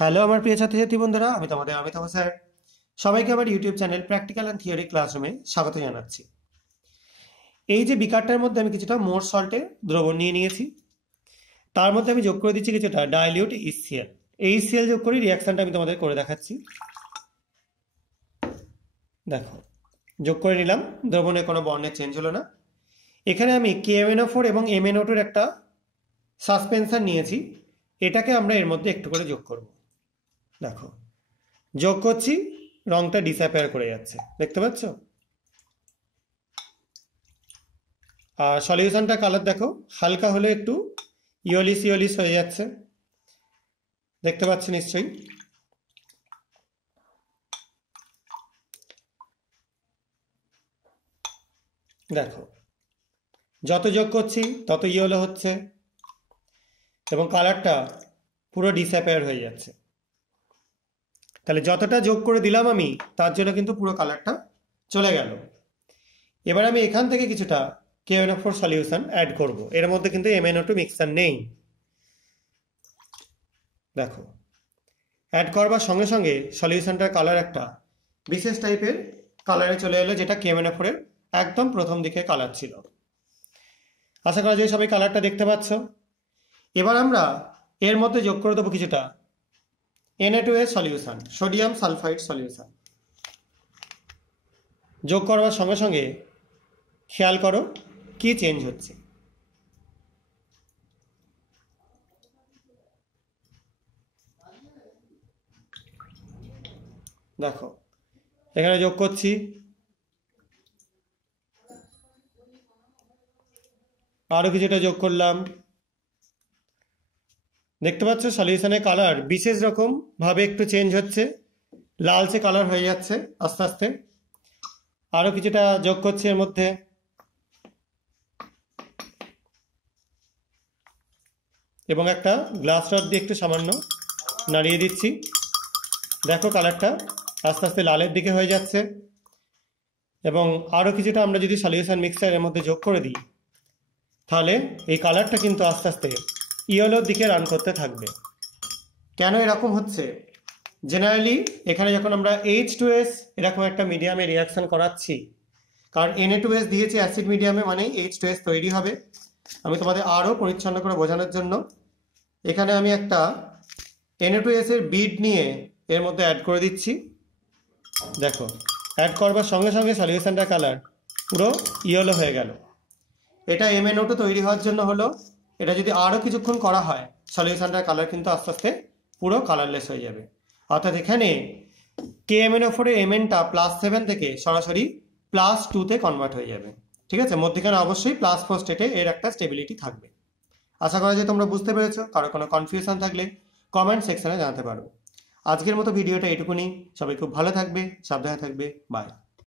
Hello আমার প্রিয় ছাত্রছাত্রী বন্ধুরা, আমি তোমাদের অমিতাভ স্যার। সবাইকে আমার YouTube channel practical and theory ক্লাসরুমে স্বাগত জানাচ্ছি। এই যে বিকারটার মধ্যে আমি কিছুটা মোর সল্টের দ্রবণ নিয়ে নিয়েছি, তার মধ্যে আমি যোগ করে দিচ্ছি কিছুটা ডাইলিউট HCl। HCl যোগ করে রিয়াকশনটা আমি তোমাদের করে দেখাচ্ছি। দেখো, যোগ করে নিলাম, দ্রবণে কোনো বর্ণের চেঞ্জ হলো না। এখানে আমি KMnO4 এবং MnO2 এর একটা সাসপেনশন নিয়েছি, এটাকে আমরা এর মধ্যে একটু করে যোগ করব। দেখো, যোগ করছি, রংটা ডিসঅ্যাপিয়ার করে যাচ্ছে, দেখতে পাচ্ছ? আর সলিউশনটা কালার দেখো, হালকা হলে একটু ইয়লিশ ইয়লিশ হয়ে যাচ্ছে, দেখতে পাচ্ছ নিশ্চয়ই। দেখো, যত যোগ করছি তত ইয়েলো হচ্ছে এবং কালারটা পুরো ডিসঅ্যাপিয়ার হয়ে যাচ্ছে। তাহলে যতটা যোগ করে দিলাম আমি, তার জন্য কিন্তু পুরো কালারটা চলে গেল। এবার আমি এখান থেকে কিছুটা KMnO4 সলিউশন অ্যাড করব। এর মধ্যে কিন্তু MnO2 মিক্সচার নেই। দেখো, অ্যাড করবার সঙ্গে সঙ্গে সলিউশনটার কালার একটা বিশেষ টাইপের কালারে চলে এলো, যেটা KMnO4 এর একদম প্রথম দিকে কালার ছিল। আশা করা যায় সবাই কালারটা দেখতে পাচ্ছ। এবার আমরা এর মধ্যে যোগ করে দেবো কিছুটা Na2 solution, sodium sulphide solution. যোগ করবার সঙ্গে সঙ্গে খেয়াল করো কি চেঞ্জ হচ্ছে। দেখো, এখানে যোগ করছি, আরো কিছুটা যোগ করলাম। দেখতে পাচ্ছ সলিউশনের কালার বিশেষ রকম ভাবে একটু চেঞ্জ হচ্ছে, লালচে কালার হয়ে যাচ্ছে আস্তে আস্তে। আরো কিছুটা যোগ করছি এর মধ্যে। এবং একটা গ্লাস রড দিয়ে একটু সামান্য নাড়িয়ে দিচ্ছি। দেখো, কালারটা আস্তে আস্তে লালের দিকে হয়ে যাচ্ছে। এবং আরও কিছুটা আমরা যদি সলিউশন মিক্সার এর মধ্যে যোগ করে দিই, তাহলে এই কালারটা কিন্তু আস্তে আস্তে ইয়েলোর দিকে রান করতে থাকবে। কেন এরকম হচ্ছে? জেনারেলি এখানে যখন আমরা H2S এরকম একটা মিডিয়ামে রিয়াকশন করাচ্ছি, কারণ Na2S দিয়েছি অ্যাসিড মিডিয়ামে, মানে H2S তৈরি হবে। আমি তোমাদের আরও পরিচ্ছন্ন করে বোঝানোর জন্য এখানে আমি একটা Na2S এর বিড নিয়ে এর মধ্যে অ্যাড করে দিচ্ছি। দেখো, অ্যাড করবার সঙ্গে সঙ্গে সলিউশনটার কালার পুরো ইয়েলো হয়ে গেল। এটা MnO2 তৈরি হওয়ার জন্য হলো। এটা যদি আরও কিছুক্ষণ করা হয়, সলিউশনটার কালার কিন্তু আস্তে আস্তে পুরো কালারলেস হয়ে যাবে। অর্থাৎ এখানে KMnO4 এর Mnটা +7 থেকে সরাসরি +2-তে কনভার্ট হয়ে যাবে। ঠিক আছে, মধ্যখানে অবশ্যই +4 স্টেটে এর একটা স্টেবিলিটি থাকবে। আশা করা যায় তোমরা বুঝতে পেরেছো। কারো কোনো কনফিউশন থাকলে কমেন্ট সেকশনে জানাতে পারো। আজকের মতো ভিডিওটা এটুকুনি। সবাই খুব ভালো থাকবে, সাবধানে থাকবে। বাই।